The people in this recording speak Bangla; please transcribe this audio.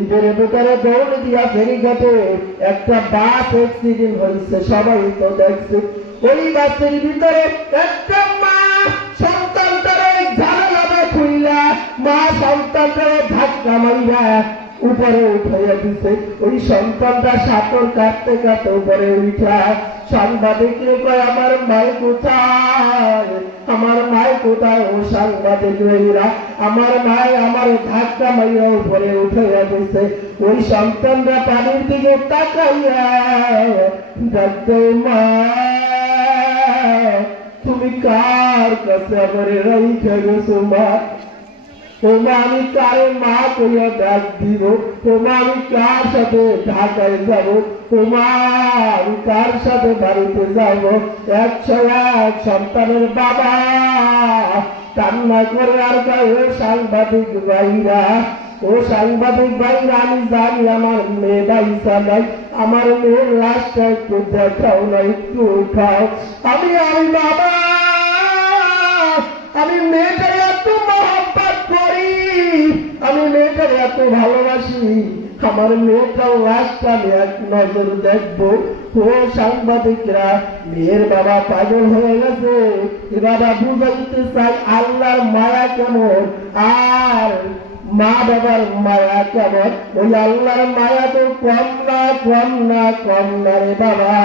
ঈদের ভিতরে দৌড় দিয়া ফেরিঘাটে একটা বাস অ্যাক্সিডেন্ট হয়েছে, সবাই তো দেখছে। ওই বাসের ভিতরে একটা মা সন্তানটারে জানালা খুইলা মা সন্তানটারে ধাক্কা মাইরা উপরে উঠাইয়া দিছে। ওই সন্তানটা সাঁতার কাটতে কাটতে উপরে উঠা সাংবাদিকরে কয়, আমার মায় কোথায়, আমার মায় কোথায়? ও সাংবাদিক ভাইরা, আমার মায় আমার ধাক্কা মাইয়া উপরে উঠাইয়া দিছে। ওই সন্তানরা পানির দিকে তাকাইয়া ডাকতে, মা তুমি কার কাছে আমার রাইখা গেছো? মা তোমা আমি কারে মা কইয়া ডাক দিব? তোমা আমি কার সাথে ঢাকায় যাব? তোমা আমি কার সাথে বাড়িতে যাব? 101 সন্তানের বাবা কান্না করে আর কয়, ও সাংবাদিক ভাইরা, ও সাংবাদিক ভাইরা, আমি জানি আমার মেয়ে বাইসা নাই, আমার মেয়ের লাশটা একটু দেখাও না, একটু উঠাও। আমি বাবা, আমি মেয়েটারে এত মহব্বত করি, আমি মেয়েটারে এত ভালোবাসি, আমার মেয়েটাও লাশটা আমি এক নজর দেখবো। ও সাংবাদিকরা, মেয়ের বাবা পাগল হয়ে গেছে। বাবা বুঝাইতে চাই আল্লাহর মায়া কেমন আর মা বাবার মায়া কেমন। ওই আল্লাহর মায়া তো কম না, কম না, কম না রে বাবা।